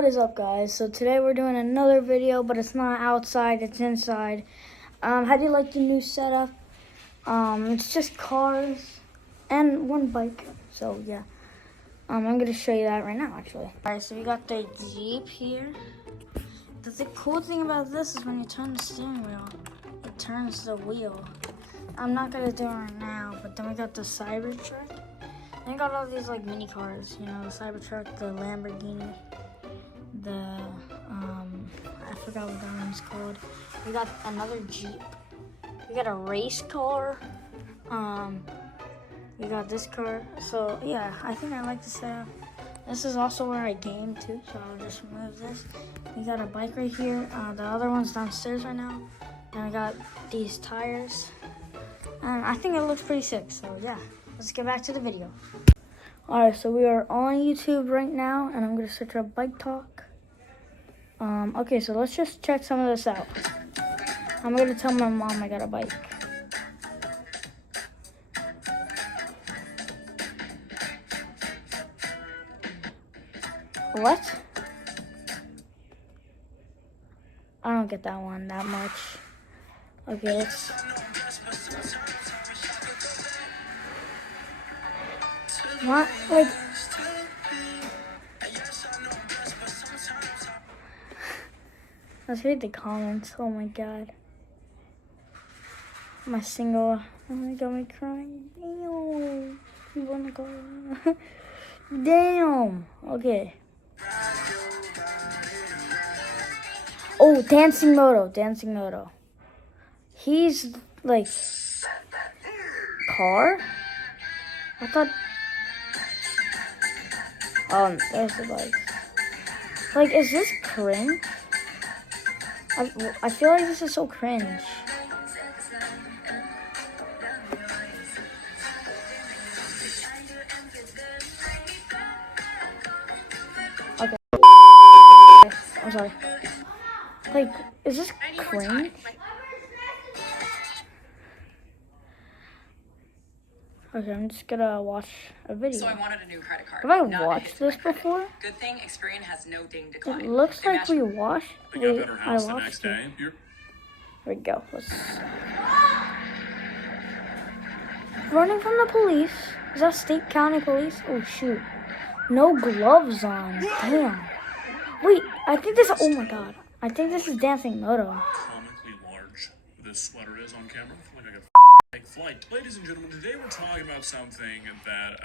What is up, guys? So today we're doing another video, but it's not outside, it's inside. How do you like the new setup? It's just cars and one bike. So yeah, I'm gonna show you that right now, actually. Alright, so we got the Jeep here. The cool thing about this is when you turn the steering wheel, it turns the wheel. I'm not gonna do it right now, but then we got the Cybertruck. And we got all these like mini cars, you know, the Cybertruck, the Lamborghini, the I forgot what that one's called. We got another Jeep. We got a race car. We got this car. So yeah, I think I like the setup. This is also where I game too, so I'll just remove this. We got a bike right here. The other one's downstairs right now. And we got these tires. And I think it looks pretty sick, so yeah. Let's get back to the video. Alright, so we are on YouTube right now, and I'm going to search up Biketok. Okay, so let's just check some of this out. I'm going to tell my mom I got a bike. What? I don't get that one that much. Okay, let's... What? Like... Let's read the comments. Oh my god. My single... Oh my god, me crying. Damn. You wanna go? Damn. Okay. Oh, Dancing Moto. Dancing Moto. He's like... Car? I thought... There's the bike. Like, is this cringe? I feel like this is so cringe. Okay. I'm sorry. Like, is this cringe? Okay, I'm just gonna watch a video. So I wanted a new credit card. Have I watched this before? Good thing Experian has no ding decline. It looks like we watched. I watched it. Here we go. Let's. Running from the police. Is that state county police? Oh shoot! No gloves on. Damn. Wait, I think this. Oh my god. I think this is Dancing Moto. Comically large this sweater is on camera. Take flight. Ladies and gentlemen, today we're talking about something that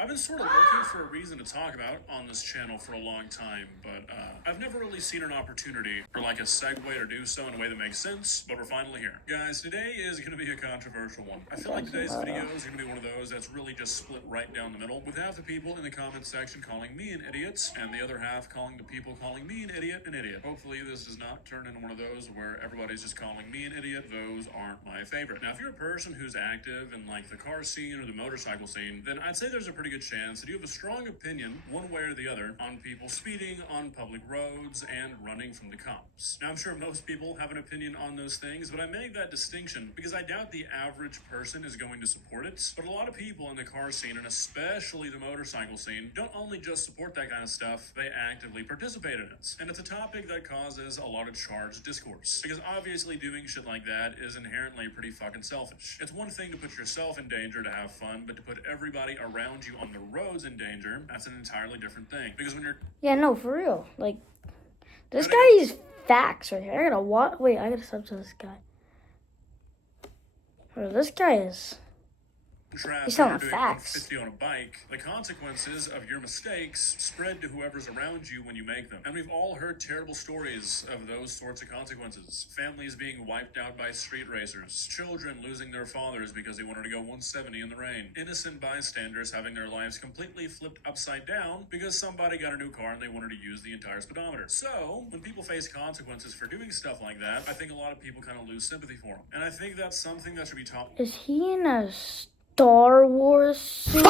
I've been sort of looking for a reason to talk about on this channel for a long time, but I've never really seen an opportunity for like a segue to do so in a way that makes sense, but we're finally here. Guys, today is going to be a controversial one. I feel like today's video is going to be one of those that's really just split right down the middle, with half the people in the comment section calling me an idiot, and the other half calling the people calling me an idiot. Hopefully this does not turn into one of those where everybody's just calling me an idiot. Those aren't my favorite. Now, if you're a person who's active in like the car scene or the motorcycle scene, then I'd say there's a pretty good chance that you have a strong opinion one way or the other on people speeding on public roads and running from the cops. Now, I'm sure most people have an opinion on those things, but I make that distinction because I doubt the average person is going to support it. But a lot of people in the car scene, and especially the motorcycle scene, don't only just support that kind of stuff, they actively participate in it. And it's a topic that causes a lot of charged discourse, because obviously doing shit like that is inherently pretty fucking selfish. It's one thing to put yourself in danger to have fun, but to put everybody around you on the roads in danger, that's an entirely different thing. Because when you're... Yeah, no, for real. Like, this guy is facts right here. I gotta what? Wait, I gotta sub to this guy. Bro, this guy is... He's telling facts. 50 on a bike, the consequences of your mistakes spread to whoever's around you when you make them. And we've all heard terrible stories of those sorts of consequences. Families being wiped out by street racers. Children losing their fathers because they wanted to go 170 in the rain. Innocent bystanders having their lives completely flipped upside down because somebody got a new car and they wanted to use the entire speedometer. So, when people face consequences for doing stuff like that, I think a lot of people kind of lose sympathy for them. And I think that's something that should be taught. Is he in a Star Wars suit?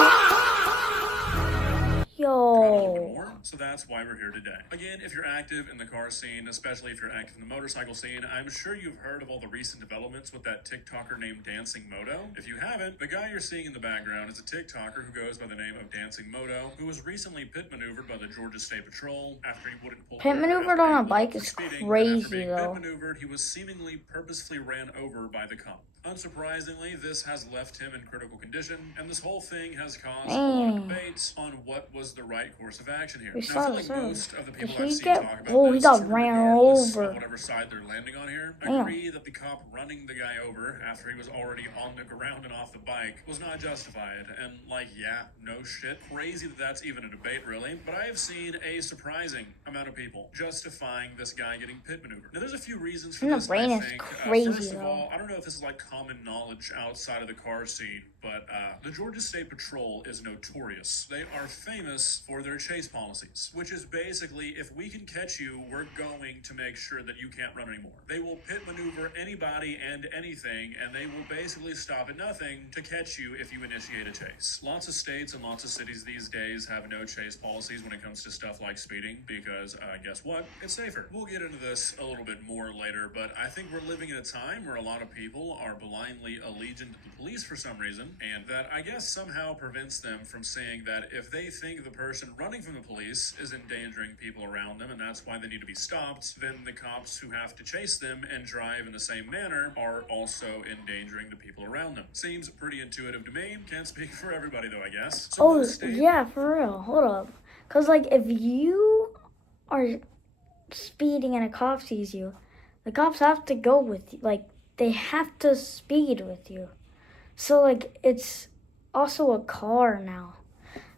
Yo, probably a little bit Yo. more. So that's why we're here today. Again, if you're active in the car scene, especially if you're active in the motorcycle scene, I'm sure you've heard of all the recent developments with that TikToker named Dancing Moto. If you haven't, the guy you're seeing in the background is a TikToker who goes by the name of Dancing Moto, who was recently pit maneuvered by the Georgia State Patrol after he wouldn't pull Pit over maneuvered after on being a pulled bike up for is speeding, and after crazy, being though. pit maneuvered, he was seemingly purposefully ran over by the cop. Unsurprisingly, this has left him in critical condition, and this whole thing has caused a lot of debates on what was the right course of action here. We Now, I saw feel this like earlier. most of the Did people he I've seen get? talk about Oh, he this, got sort of ran regardless over. of whatever side they're landing on here, Damn. agree that the cop running the guy over after he was already on the ground and off the bike was not justified. And like, yeah, no shit. Crazy that that's even a debate, really. But I have seen a surprising amount of people justifying this guy getting pit maneuvered. Now, there's a few reasons for And the this, brain I is think. crazy, First of though. all, I don't know if this is like common knowledge outside of the car scene, but the Georgia State Patrol is notorious. They are famous for their chase policies, which is basically, if we can catch you, we're going to make sure that you can't run anymore. They will pit maneuver anybody and anything, and they will basically stop at nothing to catch you if you initiate a chase. Lots of states and lots of cities these days have no chase policies when it comes to stuff like speeding, because guess what? It's safer. We'll get into this a little bit more later, but I think we're living in a time where a lot of people are blindly allegiant to the police for some reason, and that I guess somehow prevents them from saying that if they think the person running from the police is endangering people around them and that's why they need to be stopped, then the cops who have to chase them and drive in the same manner are also endangering the people around them. Seems pretty intuitive to me. Can't speak for everybody though, I guess. So Oh, most states- yeah, for real. Hold up. Because, like, if you are speeding and a cop sees you, the cops have to go with you. Like, they have to speed with you. So, like, it's also a car now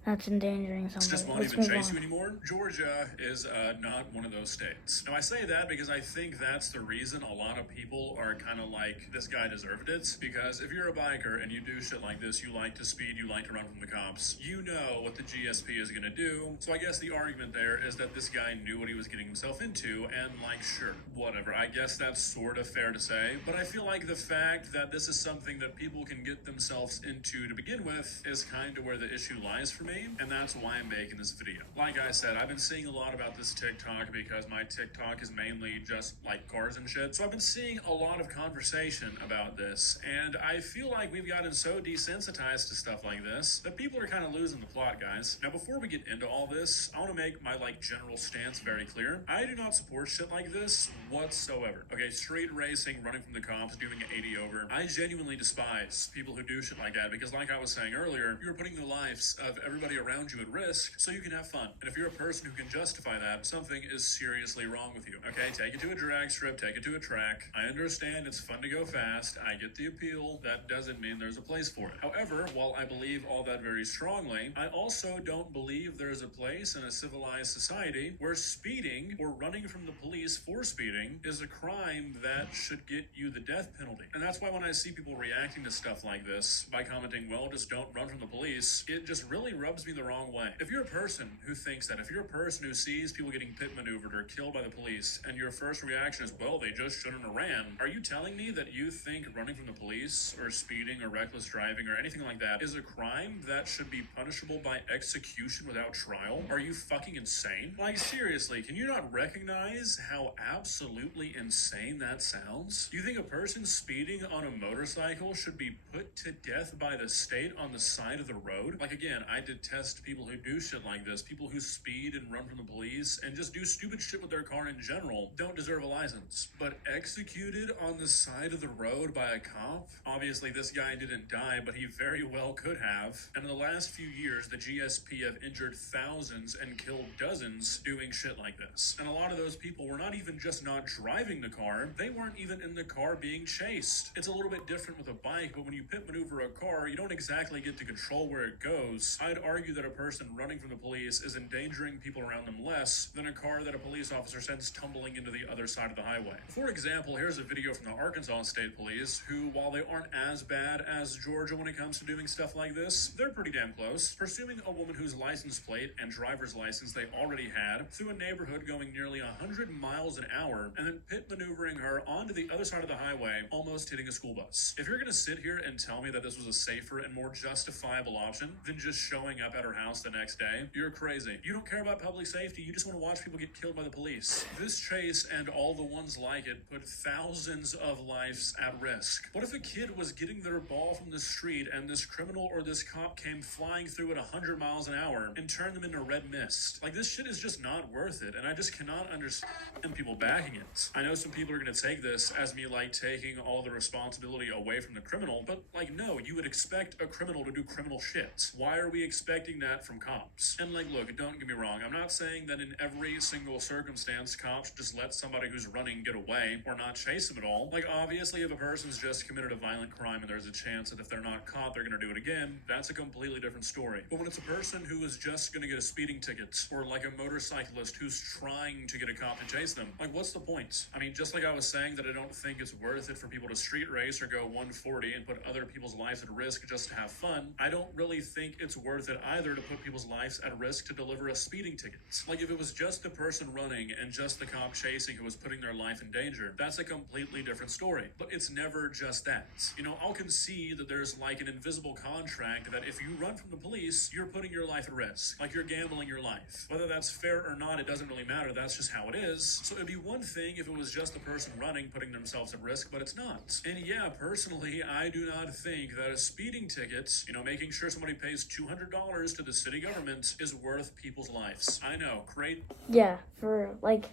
that's endangering just somebody. won't Let's even move chase on. you anymore. Georgia is not one of those states. Now I say that because I think that's the reason a lot of people are kind of like, this guy deserved it. Because if you're a biker and you do shit like this, you like to speed, you like to run from the cops, you know what the GSP is going to do. So I guess the argument there is that this guy knew what he was getting himself into, and like, sure, whatever. I guess that's sort of fair to say. But I feel like the fact that this is something that people can get themselves into to begin with is kind of where the issue lies for me. And that's why I'm making this video. Like I said, I've been seeing a lot about this TikTok because my TikTok is mainly just like cars and shit. So I've been seeing a lot of conversation about this, and I feel like we've gotten so desensitized to stuff like this that people are kind of losing the plot, guys. Now, before we get into all this, I want to make my general stance very clear. I do not support shit like this whatsoever. Okay, street racing, running from the cops, doing an 80 over. I genuinely despise people who do shit like that because, like I was saying earlier, you're putting the lives of everybody around you at risk so you can have fun. And if you're a person who can justify that, something is seriously wrong with you. Okay, take it to a drag strip, take it to a track. I understand it's fun to go fast. I get the appeal. That doesn't mean there's a place for it. However, while I believe all that very strongly, I also don't believe there's a place in a civilized society where speeding or running from the police for speeding is a crime that should get you the death penalty. And that's why when I see people reacting to stuff like this by commenting, well, just don't run from the police, it just really rubs me the wrong way. If you're a person who thinks that, if you're a person who sees people getting pit maneuvered or killed by the police, and your first reaction is, well, they just shouldn't have ran, are you telling me that you think running from the police or speeding or reckless driving or anything like that is a crime that should be punishable by execution without trial? Are you fucking insane? Like, seriously, can you not recognize how absolutely insane that sounds? You think a person speeding on a motorcycle should be put to death by the state on the side of the road? Like, again, I detest people who do shit like this. People who speed and run from the police and just do stupid shit with their car in general don't deserve a license. But executed on the side of the road by a cop? Obviously, this guy didn't die, but he very well could have. And in the last few years, the GSP have injured thousands and killed dozens doing shit like this. And a lot of those people were not even just not driving the car, they weren't even in the car being chased. It's a little bit different with a bike, but when you pit maneuver a car, you don't exactly get to control where it goes. I'd argue that a person running from the police is endangering people around them less than a car that a police officer sends tumbling into the other side of the highway. For example, here's a video from the Arkansas State Police, who, while they aren't as bad as Georgia when it comes to doing stuff like this, they're pretty damn close. Pursuing a woman whose license plate and driver's license they already had through a neighborhood going nearly 100 miles an hour, and then pit maneuvering her onto the other side of the highway, almost hitting a school bus. If you're gonna sit here and tell me that this was a safer and more justifiable option than just showing showing up at her house the next day. You're crazy. You don't care about public safety. You just want to watch people get killed by the police. This chase and all the ones like it put thousands of lives at risk. What if a kid was getting their ball from the street and this criminal or this cop came flying through at 100 miles an hour and turned them into red mist? Like, this shit is just not worth it, and I just cannot understand people backing it. I know some people are going to take this as me, like, taking all the responsibility away from the criminal, but, like, no, you would expect a criminal to do criminal shit. Why are we expecting that from cops? And, like, look, don't get me wrong, I'm not saying that in every single circumstance cops just let somebody who's running get away or not chase them at all. Like, obviously, if a person's just committed a violent crime and there's a chance that if they're not caught, they're going to do it again, that's a completely different story. But when it's a person who is just going to get a speeding ticket, or like a motorcyclist who's trying to get a cop to chase them, like, what's the point? I mean, just like I was saying that I don't think it's worth it for people to street race or go 140 and put other people's lives at risk just to have fun, I don't really think it's worth it either to put people's lives at risk to deliver a speeding ticket. Like, if it was just the person running and just the cop chasing who was putting their life in danger, that's a completely different story. But it's never just that. You know, I'll concede that there's like an invisible contract that if you run from the police, you're putting your life at risk. Like, you're gambling your life. Whether that's fair or not, it doesn't really matter. That's just how it is. So it'd be one thing if it was just the person running putting themselves at risk, but it's not. And yeah, personally, I do not think that a speeding ticket, you know, making sure somebody pays $200 to the city government is worth people's lives. I know, great. Yeah, for like,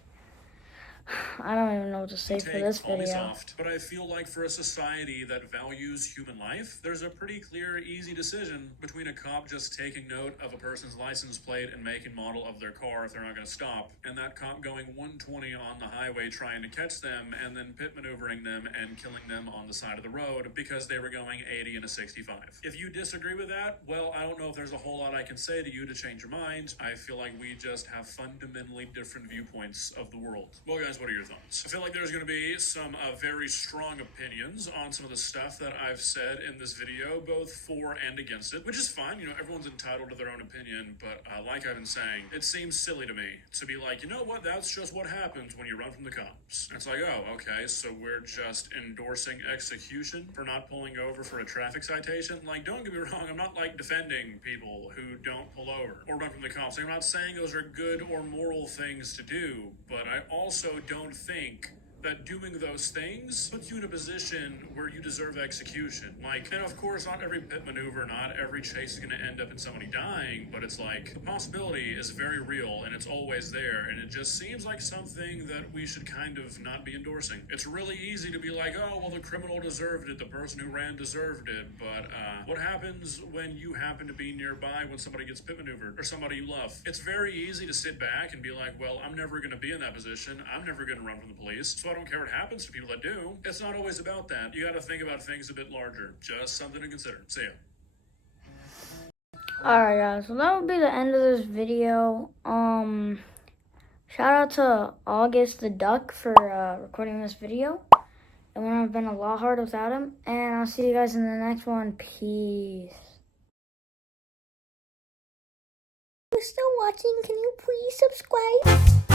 I don't even know what to say for this Call me video. soft, but I feel like for a society that values human life, there's a pretty clear, easy decision between a cop just taking note of a person's license plate and make and model of their car if they're not going to stop, and that cop going 120 on the highway trying to catch them and then pit maneuvering them and killing them on the side of the road because they were going 80 in a 65. If you disagree with that, well, I don't know if there's a whole lot I can say to you to change your mind. I feel like we just have fundamentally different viewpoints of the world. Well, guys, what are your thoughts? I feel like there's going to be some very strong opinions on some of the stuff that I've said in this video, both for and against it, which is fine. You know, everyone's entitled to their own opinion, but like I've been saying, it seems silly to me to be like, you know what, that's just what happens when you run from the cops. And it's like, oh, okay, so we're just endorsing execution for not pulling over for a traffic citation? Like, don't get me wrong, I'm not like defending people who don't pull over or run from the cops. I'm not saying those are good or moral things to do, but I also don't think that doing those things puts you in a position where you deserve execution. Like, and of course, not every pit maneuver, not every chase is going to end up in somebody dying, but it's like, the possibility is very real and it's always there, and it just seems like something that we should kind of not be endorsing. It's really easy to be like, oh, well, the criminal deserved it, the person who ran deserved it, but what happens when you happen to be nearby when somebody gets pit maneuvered or somebody you love? It's very easy to sit back and be like, well, I'm never going to be in that position. I'm never going to run from the police, so I don't care what happens to people that do. It's not always about that. You got to think about things a bit larger. Just something to consider. See ya. Alright guys, so that would be the end of this video. Shout out to August the Duck for recording this video. It wouldn't have been a lot hard without him. And I'll see you guys in the next one. Peace. If you're still watching, can you please subscribe?